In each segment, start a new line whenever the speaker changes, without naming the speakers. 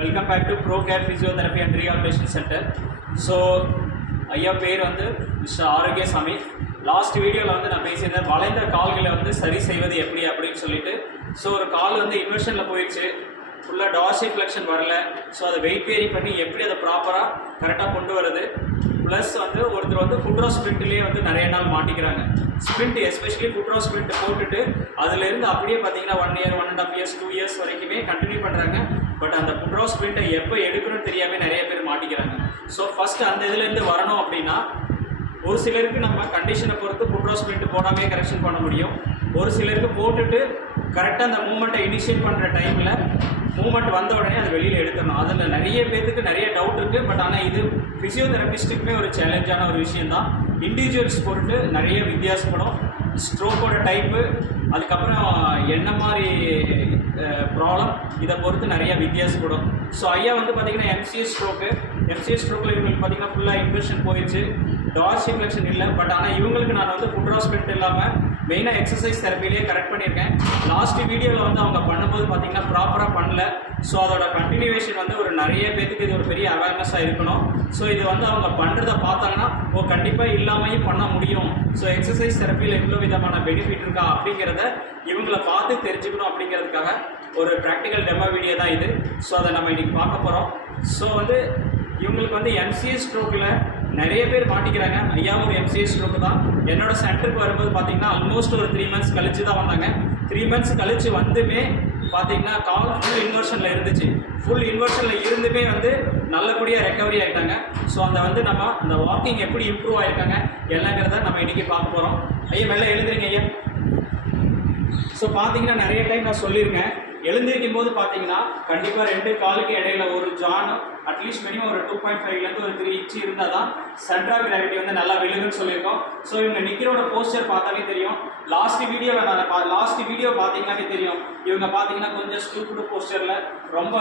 Welcome back to pro care physiotherapy and rehabilitation center so ஐயா பேர் வந்து mister Arokiasamy. Last வீடியோவில் வந்து நான் பேசியிருந்தேன். வளைந்த கால்களை வந்து சரி செய்வது எப்படி அப்படின்னு சொல்லிட்டு. ஸோ ஒரு கால் வந்து இன்வெர்ஷனில் போயிடுச்சு ஃபுல்லாக டார்சி ஃப்ளெக்ஷன் வரல. ஸோ அதை வெயிட் வேரி பண்ணி எப்படி அதை ப்ராப்பராக கரெக்டாக கொண்டு வருது. ப்ளஸ் வந்து ஒருத்தர் வந்து ஃபுட்ரோ ஸ்ப்ரிண்ட்லேயே வந்து நிறைய நாள் மாட்டிக்கிறாங்க. ஸ்ப்ரிண்ட் எஸ்பெஷலி ஃபுட்ரோ ஸ்ப்ரிண்ட் போட்டுட்டு அதுலேருந்து அப்படியே பார்த்தீங்கன்னா one year one and half years two years வரைக்குமே கண்டினியூ பண்ணுறாங்க பட் அந்த ஃபுட்ரோ ஸ்ப்ரிண்ட்டை எப்போ எடுக்கணும்னு தெரியாமல் நிறைய பேர் மாட்டிக்கிறாங்க. ஸோ ஃபஸ்ட்டு அந்த இதுலேருந்து வரணும் அப்படின்னா ஒரு சிலருக்கு நம்ம கண்டிஷனை பொறுத்து ஃபுட்ரோ ஸ்ப்ரிண்ட் போடாமே கரெக்ஷன் பண்ண முடியும். ஒரு சிலருக்கு போட்டுட்டு கரெக்டாக அந்த மூமெண்ட்டை இனிஷியேட் பண்ணுற டைமில் மூமெண்ட் வந்த உடனே அதை வெளியில் எடுத்துடணும். அதில் நிறைய பேர்த்துக்கு நிறைய டவுட் இருக்குது பட் ஆனால் இது ஃபிசியோதெரபிஸ்ட்டுக்குமே ஒரு சேலஞ்சான ஒரு விஷயந்தான் இண்டிவிஜுவல்ஸ் பொறுத்து நிறைய வித்தியாசப்படும். ஸ்ட்ரோக்கோட டைப்பு அதுக்கப்புறம் என்ன மாதிரி ப்ராப்ளம் இதை பொறுத்து நிறைய வித்தியாசப்படும். ஸோ ஐயா வந்து பார்த்தீங்கன்னா எம்சிஎஸ் ஸ்ட்ரோக்கு எம்சிஎஸ் ஸ்ட்ரோக்கில் இவங்களுக்கு பார்த்தீங்கன்னா ஃபுல்லாக இன்ஃபெக்ஷன் போயிடுச்சு டார்ஸ் இன்ஃபெக்ஷன் இல்லை. பட் ஆனால் இவங்களுக்கு நான் வந்து ஃபுட் ஹாஸ்பிட்டல் இல்லாமல் மெயினாக எக்ஸசைஸ் தெரப்பிலேயே கரெக்ட் பண்ணியிருக்கேன். லாஸ்ட் வீடியோவில் வந்து அவங்க பண்ணும்போது பார்த்தீங்கன்னா ப்ராப்பராக பண்ணல. ஸோ அதோட கண்டினியூவேஷன் வந்து ஒரு நிறைய பேத்துக்கு இது ஒரு பெரிய அவேர்னஸாக இருக்கணும். ஸோ இது வந்து அவங்க பண்ணுறத பார்த்தாங்கன்னா ஓ கண்டிப்பாக இல்லாமையும் பண்ண முடியும். ஸோ எக்ஸசைஸ் தெரப்பியில் இவ்வளோ விதமான பெனிஃபிட் இருக்கா அப்படிங்கிறத இவங்களை பார்த்து தெரிஞ்சுக்கணும் அப்படிங்கிறதுக்காக ஒரு ப்ராக்டிக்கல் டெமோ வீடியோ தான் இது. ஸோ அதை நம்ம இன்றைக்கி பார்க்க போகிறோம் ஸோ வந்து இவங்களுக்கு வந்து எம்சிஎஸ் ஸ்ட்ரோக்கில் நிறைய பேர் மாட்டிக்கிறாங்க. ஐயாவும் ஒரு எம்சிஎஸ் ஸ்ட்ரோக்கு தான். என்னோட சென்டருக்கு வரும்போது பார்த்தீங்கன்னா ஆல்மோஸ்ட் ஒரு த்ரீ மந்த்ஸ் கழிச்சு தான் வந்தாங்க. த்ரீ மந்த்ஸ் கழிச்சு வந்துமே பார்த்தீங்கன்னா கால் ஃபுல் இன்வர்ஷனில் இருந்துச்சு. ஃபுல் இன்வர்ஷனில் இருந்துமே வந்து நல்லபடியாக ரெக்கவரி ஆகிட்டாங்க ஸோ அந்த வந்து நம்ம அந்த வாக்கிங் எப்படி இம்ப்ரூவ் ஆகிருக்காங்க எல்லாங்கிறத நம்ம இன்றைக்கி பார்க்க போகிறோம் ஐயா வெளில எழுதுறீங்க ஐயா? ஸோ பார்த்தீங்கன்னா நிறைய டைம் நான் சொல்லியிருக்கேன். எழுந்திருக்கும் போது பார்த்தீங்கன்னா கண்டிப்பாக ரெண்டு காலுக்கு இடையில ஒரு ஜான் அட்லீஸ்ட் மினிமம் ஒரு டூ பாயிண்ட் ஃபைவ்லேருந்து ஒரு த்ரீ இன்ச்சு இருந்தால் தான் சென்ட்ரா கிராவிட்டி வந்து நல்லா விழுகுன்னு சொல்லியிருக்கோம். ஸோ இவங்க நிற்கிறோட போஸ்டர் பார்த்தாலே தெரியும். லாஸ்ட் வீடியோவில் நான் பா லாஸ்ட் வீடியோ பார்த்தீங்கன்னாலே தெரியும். இவங்க பார்த்தீங்கன்னா கொஞ்சம் ஸ்டூப்டு போஸ்டரில் ரொம்ப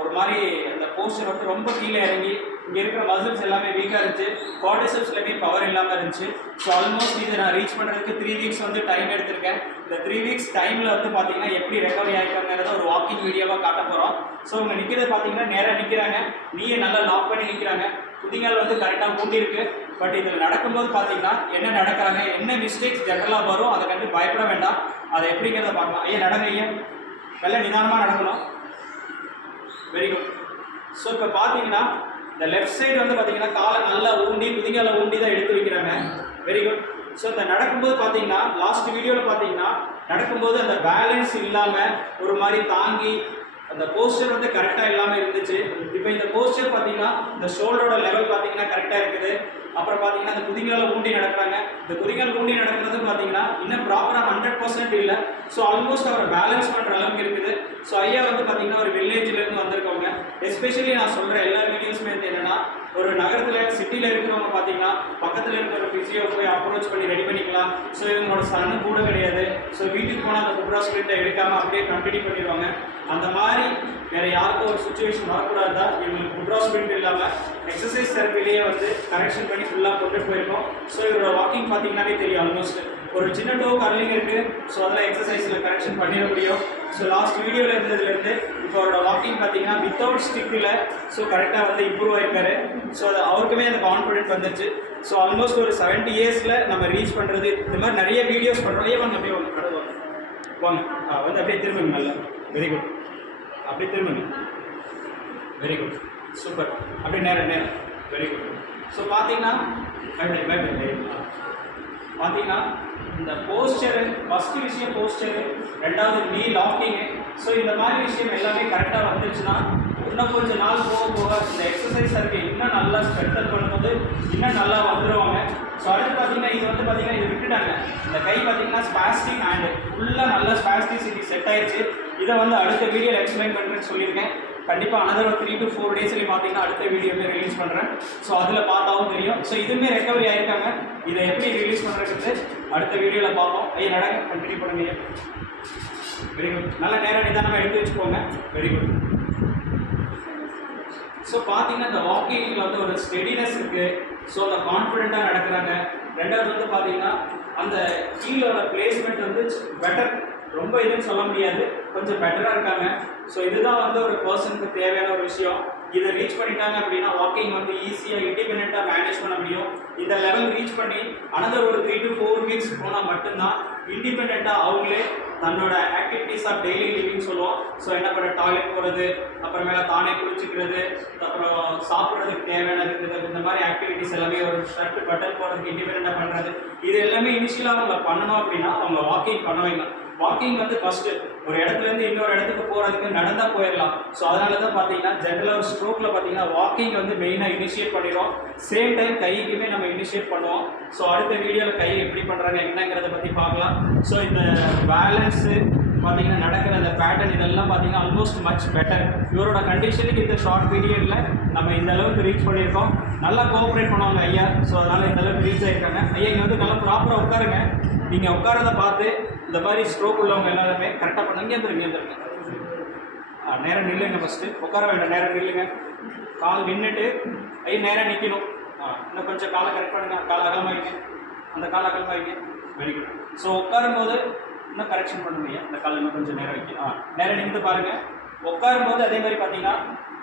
ஒரு மாதிரி அந்த போஸ்டர் வந்து ரொம்ப கீழே இறங்கி இங்கே இருக்கிற மசில்ஸ் எல்லாமே வீக்காக இருந்துச்சு. கார்டிசப்ஸ்லையுமே பவர் இல்லாமல் இருந்துச்சு. ஸோ ஆல்மோஸ்ட் இதை நான் ரீச் பண்ணுறதுக்கு த்ரீ வீக்ஸ் வந்து டைம் எடுத்திருக்கேன். இந்த த்ரீ வீக்ஸ் டைமில் வந்து பார்த்தீங்கன்னா எப்படி ரெக்கவரி ஆகிருக்காங்கிறத ஒரு வாக்கிங் வீடியோவாக காட்ட போகிறோம் ஸோ இவங்க நிற்கிறது பார்த்தீங்கன்னா நேராக நிற்கிறாங்க நீயே நல்லா லாக் பண்ணி நிற்கிறாங்க குதிங்கால் வந்து கரெக்டாக கூட்டியிருக்கு பட் இதில் நடக்கும்போது பார்த்தீங்கன்னா என்ன நடக்கிறாங்க என்ன மிஸ்டேக்ஸ் ஜென்ரலாக வரும் அதை கண்டு பயப்பட வேண்டாம். அதை எப்படிங்கிறத பார்க்கலாம். ஐயா நடங்க ஐயா. நல்ல நிதானமாக நடக்கணும். வெரி குட் ஸோ இப்போ பார்த்தீங்கன்னா இந்த லெஃப்ட் சைடு வந்து பார்த்தீங்கன்னா காலை நல்லா ஊண்டி குதிங்கால ஊண்டி தான் எடுத்து வைக்கிறாங்க. வெரி குட் ஸோ இந்த நடக்கும்போது பார்த்தீங்கன்னா லாஸ்ட் வீடியோவில் பார்த்தீங்கன்னா நடக்கும்போது அந்த பேலன்ஸ் இல்லாமல் ஒரு மாதிரி தாங்கி அந்த போஸ்டர் வந்து கரெக்டாக இல்லாமல் இருந்துச்சு. இப்போ இந்த போஸ்டர் பார்த்தீங்கன்னா இந்த ஷோல்டரோட லெவல் பார்த்தீங்கன்னா கரெக்டாக இருக்குது. அப்புறம் பார்த்தீங்கன்னா அந்த குதிங்கால ஊண்டி நடக்கிறாங்க. இந்த குதிங்கால் ஊண்டி நடக்கிறது பார்த்தீங்கன்னா இன்னும் ப்ராப்பராக ஹண்ட்ரட் பர்சன்ட் இல்லை. ஸோ ஆல்மோஸ்ட் அவர் பேலன்ஸ் பண்ணுற அளவுக்கு இருக்குது. ஸோ ஐயா வந்து பார்த்தீங்கன்னா ஒரு வில்லேஜ்லேருந்து வந்திருக்கவங்க. எஸ்பெஷலி நான் சொல்கிற எல்லா வீடியோஸுமே வந்து என்னென்னா ஒரு நகரத்தில் சிட்டியில் இருக்கிறவங்க பார்த்தீங்கன்னா பக்கத்தில் இருக்கிற ஃபிசியோ போய் அப்ரோச் பண்ணி ரெடி பண்ணிக்கலாம். ஸோ இவங்களோட சன்னு கூட கிடையாது. ஸோ வீட்டுக்கு போனால் அந்த குப்ரா ஸ்கிரிப்டை எடுக்காமல் அப்படியே கண்டினியூ பண்ணிடுவாங்க. அந்த மாதிரி வேறு யாருக்கும் ஒரு சுச்சுவேஷன் வரக்கூடாது தான் இவங்களுக்கு குப்ரா ஸ்கிரிப்ட் இல்லாமல் எக்ஸசைஸ் தெரப்பிலேயே வந்து கரெக்ஷன் பண்ணி ஃபுல்லாக கொண்டு போயிருக்கோம். ஸோ இவரோட வாக்கிங் பார்த்தீங்கன்னாவே தெரியும் ஆல்மோஸ்ட் ஒரு சின்ன டோ கர்லிங் இருக்குது ஸோ அதெல்லாம் எக்ஸசைஸில் கரெக்ஷன் பண்ணிட முடியும். ஸோ லாஸ்ட் வீடியோவில் இருந்ததுலேருந்து இப்போ அவரோட வாக்கிங் பார்த்தீங்கன்னா வித்தவுட் ஸ்டிக்கில் ஸோ கரெக்டாக வந்து இம்ப்ரூவ் ஆயிருக்காரு. ஸோ அது அவருக்குமே அந்த கான்ஃபிடென்ட் வந்துச்சு. ஸோ ஆல்மோஸ்ட் ஒரு செவன்ட்டி இயர்ஸில் நம்ம ரீச் பண்ணுறது இந்த மாதிரி நிறைய வீடியோஸ் பண்ணுறோம் ஏன் வாங்க அப்படியே வாங்க. கடை வாங்க. வாங்க. வந்து அப்படியே திரும்புங்க நல்லா. வெரி குட் அப்படியே திரும்புங்க. வெரி குட் சூப்பர் அப்படியே நேரம் நேரம் வெரி குட் ஸோ பார்த்தீங்கன்னா கண்டிப்பாக பயப்படை பார்த்தீங்கன்னா இந்த போஸ்டரு ஃபஸ்ட்டு விஷயம் போஸ்டரு ரெண்டாவது நீ லாக்கிங்கு ஸோ இந்த மாதிரி விஷயம் எல்லாமே கரெக்டாக வந்துச்சுன்னா இன்னும் கொஞ்சம் நாள் போக போக இந்த எக்ஸசைஸ் இருக்கு இன்னும் நல்லா ஸ்ட்ரென்தன் பண்ணும்போது இன்னும் நல்லா வந்துடுவாங்க ஸோ அடுத்து பார்த்தீங்கன்னா இது வந்து பார்த்தீங்கன்னா இது விட்டுட்டாங்க. இந்த கை பார்த்தீங்கன்னா ஸ்பாஸ்டிக் ஹேண்டு ஃபுல்லாக நல்லா ஸ்பாஸ்டிசிட்டி செட் ஆயிடுச்சு இதை வந்து அடுத்த வீடியோவில் எக்ஸ்பிளைன் பண்ணுறேன்னு சொல்லியிருக்கேன். கண்டிப்பாக அனதர் ஒரு த்ரீ டு ஃபோர் டேஸ்லேயும் பார்த்தீங்கன்னா அடுத்த வீடியோவே ரிலீஸ் பண்ணுறேன் ஸோ அதில் பார்த்தாவும் தெரியும். ஸோ இதுவுமே ரெக்கவரி ஆகிருக்காங்க இதை எப்படி ரிலீஸ் பண்ணுறது அடுத்த வீடியோவில் பார்ப்போம். ஐயா நடங்க. கண்டினியூ பண்ணுங்க வெரி குட் நல்ல நேரம் நிதானமாக எடுத்து வச்சுக்கோங்க. வெரி குட் ஸோ பார்த்தீங்கன்னா இந்த வாக்கிங்கில் வந்து ஒரு ஸ்டெடினஸ் இருக்குது ஸோ அந்த கான்ஃபிடென்ட்டாக நடக்கிறாங்க. ரெண்டாவது வந்து பார்த்தீங்கன்னா அந்த கீழோட பிளேஸ்மெண்ட் வந்து பெட்டர் ரொம்ப இதுன்னு சொல்ல முடியாது. கொஞ்சம் பெட்டராக இருக்காங்க. ஸோ இதுதான் வந்து ஒரு பர்சனுக்கு தேவையான ஒரு விஷயம். இதை ரீச் பண்ணிட்டாங்க அப்படின்னா வாக்கிங் வந்து ஈஸியாக இண்டிபெண்ட்டாக மேனேஜ் பண்ண முடியும். இந்த லெவல் ரீச் பண்ணி அனதர் ஒரு த்ரீ டு ஃபோர் வீக்ஸ் போனால் மட்டும்தான் இண்டிபெண்ட்டாக அவங்களே தன்னோட ஆக்டிவிட்டீஸ் ஆஃப் டெய்லி லிவிங் சொல்லுவோம். ஸோ என்ன பண்ண டாய்லெட் போகிறது அப்புறமேல தானே குளிச்சுக்கிறது அப்புறம் சாப்பிட்றதுக்கு தேவையானது இந்த- இந்த மாதிரி ஆக்டிவிட்டீஸ் எல்லாமே ஒரு ஷர்ட் பட்டன் போடுறதுக்கு இண்டிபெண்ட்டாக பண்ணுறது இது எல்லாமே இனிஷியலாக அவங்க பண்ணணும் அப்படின்னா அவங்க வாக்கிங் பண்ண வைக்கலாம் வாக்கிங் வந்து ஃபஸ்ட்டு ஒரு இடத்துல இருந்து இன்னொரு இடத்துக்கு போகிறதுக்கு நடந்தால் போயிடலாம் ஸோ அதனால தான் பார்த்தீங்கன்னா ஜென்ரலாக ஒரு ஸ்ட்ரோக்கில் பார்த்தீங்கன்னா வாக்கிங் வந்து மெயினாக இனிஷியேட் பண்ணிடுறோம் சேம் டைம் கைக்குமே நம்ம இனிஷியேட் பண்ணுவோம். ஸோ அடுத்த வீடியோவில் கை எப்படி பண்ணுறாங்க என்னங்கிறத பற்றி பார்க்கலாம். ஸோ இந்த பேலன்ஸு பார்த்தீங்கன்னா நடக்கிற அந்த பேட்டர்ன் இதெல்லாம் பார்த்தீங்கன்னா ஆல்மோஸ்ட் மச் பெட்டர் இவரோட கண்டிஷனுக்கு இந்த ஷார்ட் பீரியடில் நம்ம இந்த அளவுக்கு ரீச் பண்ணியிருக்கோம். நல்லா கோஆப்ரேட் பண்ணுவாங்க ஐயா. ஸோ அதனால் இந்த அளவுக்கு ரீச் ஆகிருக்காங்க ஐயா இங்கே வந்து நல்லா ப்ராப்பராக உட்காருங்க. நீங்கள் உட்காரத பார்த்து இந்த மாதிரி ஸ்ட்ரோக் உள்ளவங்க எல்லாருமே கரெக்டாக பண்ணுங்க இங்கே வந்துருங்க வந்துருங்க. ஆ நேரம் நில்லுங்க ஃபஸ்ட்டு உட்கார வேண்டாம் நேரம் நில்லுங்க. கால் நின்றுட்டு ஐ நேரம் நிற்கணும் ஆ இன்னும் கொஞ்சம் காலை கரெக்ட் பண்ணுங்க. கால் அகலமாக அந்த காலை அகலமாக வைங்க ஸோ உட்காரும் போது இன்னும் கரெக்ஷன் பண்ணுங்க அந்த கால் இன்னும் கொஞ்சம் நேரம் வைக்கணும் ஆ நேரம் நின்று பாருங்கள் உட்காரும் போது அதே மாதிரி பார்த்தீங்கன்னா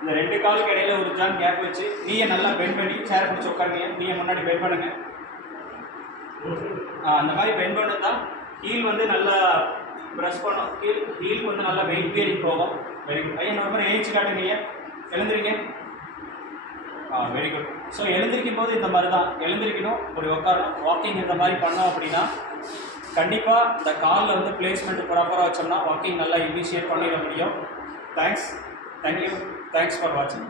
இந்த ரெண்டு காலுக்கு இடையில ஒரு ஜான் கேப் வச்சு நீயே நல்லா பெண்ட் பண்ணி சேர் பிடிச்சி உட்காருங்க நீயே முன்னாடி பெண்ட் பண்ணுங்க. அந்த மாதிரி பெண்ட் பண்ணது தான் ஹீல் வந்து நல்லா ப்ரெஷ் பண்ணும் ஹீல் ஹீல் வந்து நல்லா வெயிட் பியரிங் போகும். வெரி குட் ஐயா இன்னொரு மாதிரி ஏஞ்சி காட்டுங்க எழுந்திரிங்க. ஆ வெரி குட் ஸோ எழுந்திருக்கும் போது இந்த மாதிரி தான். எழுந்திருக்கணும் ஒரு உட்காரணும் வாக்கிங் இந்த மாதிரி பண்ணோம் அப்படின்னா கண்டிப்பாக இந்த காலில் வந்து பிளேஸ்மெண்ட் ப்ராப்பராக வச்சோம்னா வாக்கிங் நல்லா இனிஷியேட் பண்ணிட முடியும். தேங்க்ஸ் தேங்க்யூ தேங்க்ஸ் ஃபார் வாட்சிங்